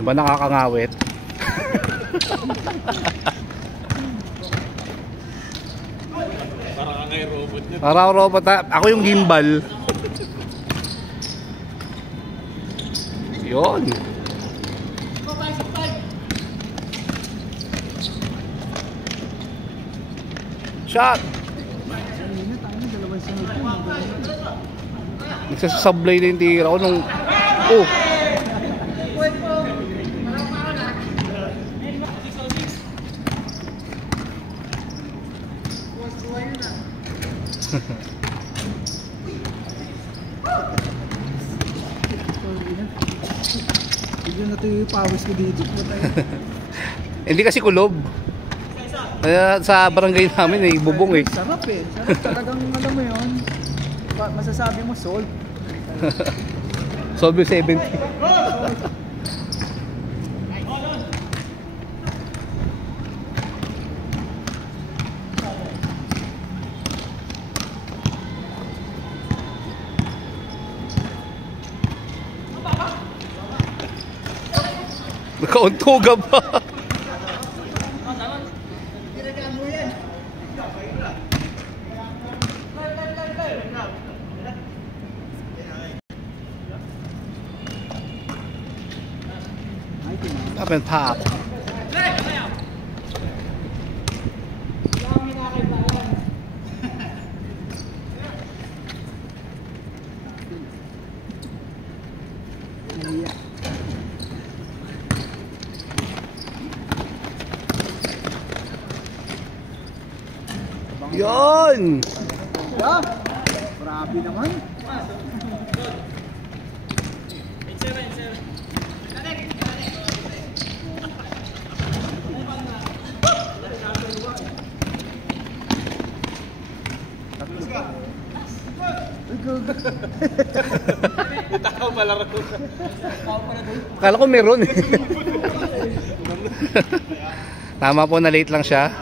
Di ba nakakangawit? Parang ngay robot niya. Parang robot ha. Ako yung gimbal. Yun. Shot! Nagsasablay na yung tira ko nung... Oh! Bigyan na ito yung pawis ko dito. Hindi kasi kulob. Kaya sa barangay namin eh, bubong eh. Sarap eh. Sarap talagang alam mo yun. Masasabi mo salt. Solve 70. Nakauntuga pa. Up and pop. Yun! Yeah. Grabe naman. Takaw pala rin. Akala ko meron eh. Tama po, na late lang siya.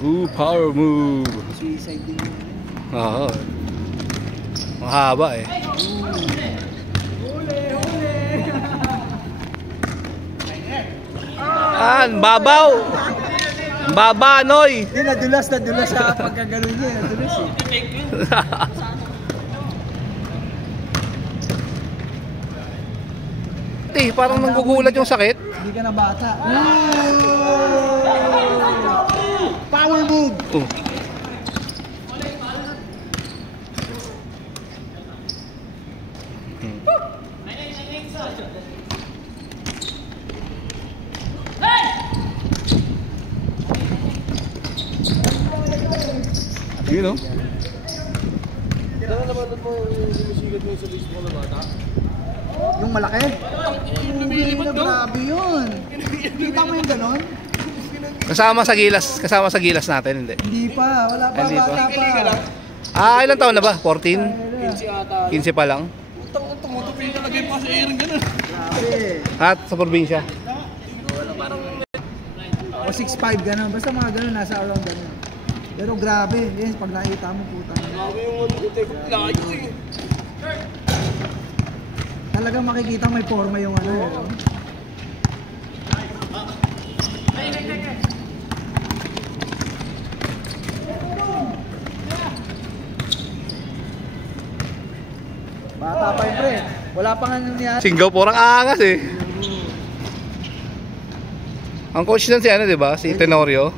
Ooh, power move. Suicide din yun. Oo. Mahaba eh. Babaw. Baba, Noy. Hindi, nadulas sa pagkagano'n niya. Nadulas eh. Parang nanggugulat yung sakit. Hindi ka na bata. Power move. Oh. You know? Dala naman mo yung sumisigat mo sa baseball na bata? Yung malaki? Lumilipad daw. Grabe yun. Kita mo yung ganon? Kasama sa gilas natin, hindi. Hindi pa, wala pa, Hindi pa. bata pa. Ilang taon na ba? 14? 15 ata. 15 pa lang? Tumutupin talaga yung pa sa air gano'n. Grabe. At sa probinsya? O 6'5 ganon, basta mga ganon, nasa around ganon. Pero grabe, yes, pag nakita mo puta. Grabe yung take up layo eh. Talagang makikita may forma yung ano eh. No? Bata pa yun pre, wala pa nga nangyari. Singapore ang aangas eh. Ang coach nun si ano, diba? Si Tenorio.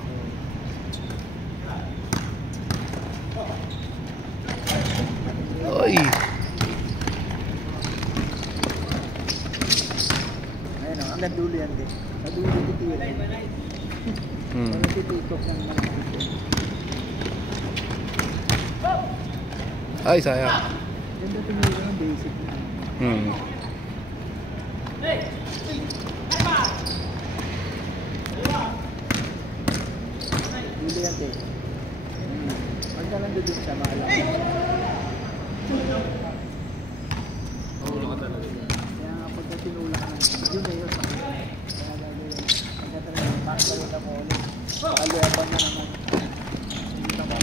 Oy. Ayun o, hanggang dulo yan din. Sa dulo dito yun. Nagtitikok ng mga dito. Ay, sayang. Ganda tumulong ng basic. Dulo yan din. pagka nandun siya, maala. Ulo ka talaga. Kaya nga pagka tinulak na, yun na yun. Kaya gagawin, pagka talaga, backbalo na mo ulit. Pakaliapan na naman. Hindi na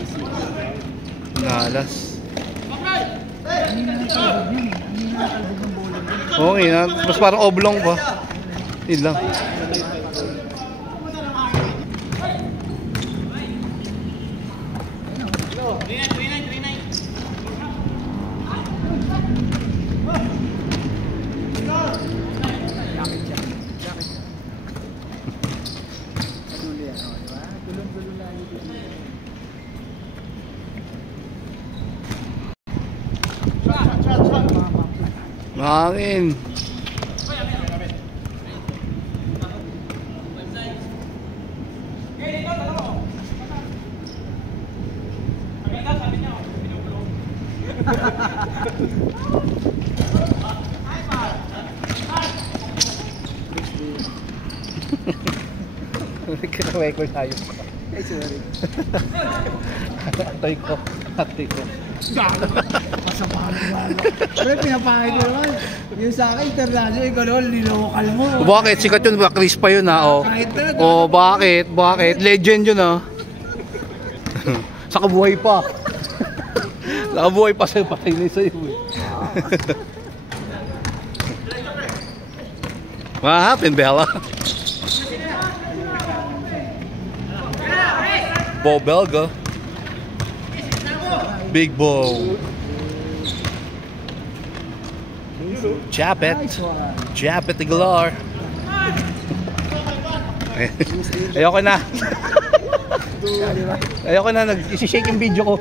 easy. Nalas. Hindi na kalbog yun eh. Hindi na kalbog ng bola yun. Okay na. Mas parang oblong pa. Yun lang. Jacket siya. Jacket siya. Tuloy yan, di ba? Tulong-tulong lagi dito. Mahangin. Kinaway ko tayo. Ay, sorry. Atoy ko. Atoy ko. Masama naman. Pero pinapangit ko naman. Yung sa akin, international, ikaw naman, linokal mo. Bakit? Sikat yun. Chris pa yun ha. Oh. Kahit na. Oh, bakit? Bakit? Legend yun ha. Sa kabuhay pa. Sa kabuhay pa sa'yo. Patay na sa'yo. What happened, Bella? Bo Belga. Big Bo. Jab it. Nice one. Jab it, Galar. Ayoko na. Ayoko na. Nag-shake yung video ko.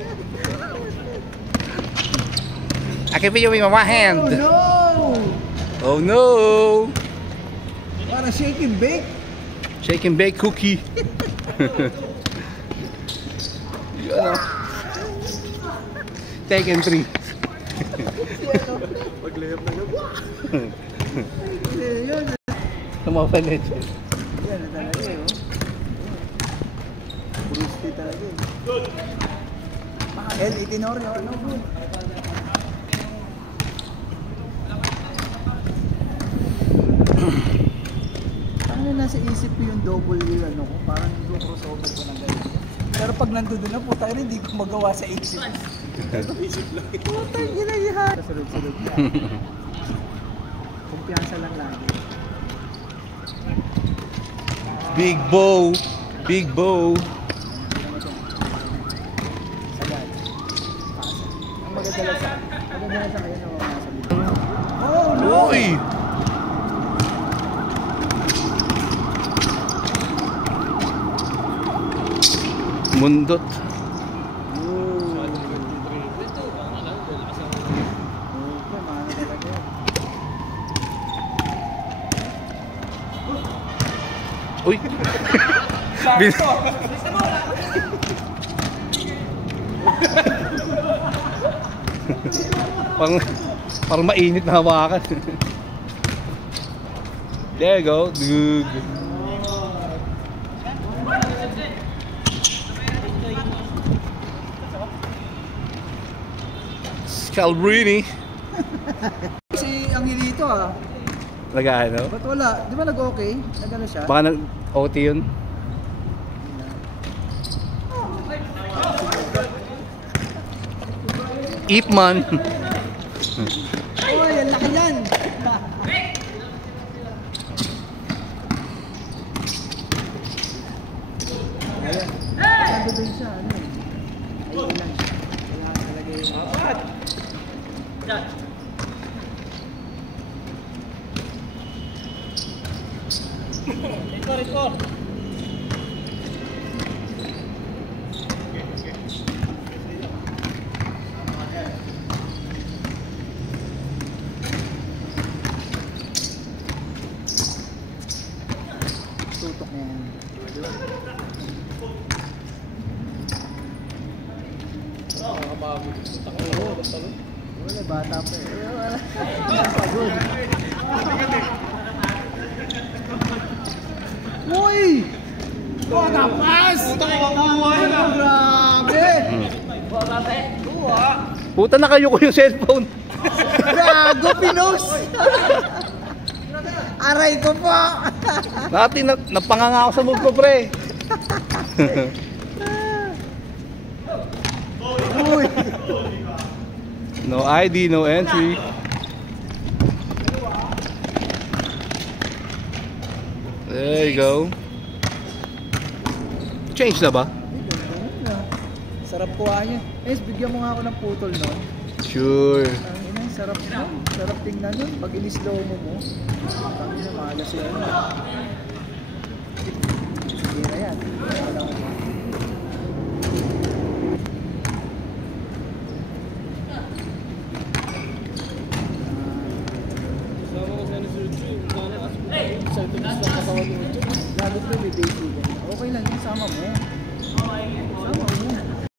I can feel you with my hand. Oh no! Oh no! Para shake and bake. Shake and bake cookie. Ano? Taken 3. Pag-layup na gab. Yun. Tumapalit. Yan na talaga eh. Bruce talaga eh. El Itinorio. Ano po? Ano nasa isip ko yung double wheel ano ko? Parang hindi ko crossover ko ng ganyan. Pero pag nandun na po tayo, hindi ko magawa sa isip. Isip lang. Putang ginayahan. Kasunod-sunod na. Kumpiyansa lang lagi. Big Bo. Big Bo. Sagad. Pasa. Ang magagala sa kayo na mamasa dito. Oh no! Uy! Mundot. Uy! Parang mainit na hawakan. There you go. Good. Scalbrini. Si ang hilito ah. Nag-ano? Ba't wala? Di ba nag-okay? Nag-ano siya? Baka nag-OT yun. Ipman. Uy, ang laki yan! Ayan. Nando dun siya, ano eh. Ayun lang siya. Wala talaga yung... Tutok niya yan. Wala, bata pa eh. Wala. Pagod. Uy! Tapas! Grabe! Puta na kayo ko yung cellphone. Gago, pinos! Aray ko po! Dati napanganga ako sa move ko, pre. Uy! No ID, no entry. There you go. Change na ba? Sarap kuhain. Bigyan mo nga ako ng putol nun. Sure. Ang ina, sarap nun. Sarap tingnan nun. Pag in-slow mo mo, ang ina, malas yun. Sige na yan. Wala ko. Sama ko sana si Uchi. Sa ito lang katawan ni Uchi. Lalo ko may basic. Okay lang yun, sama mo. Sama mo.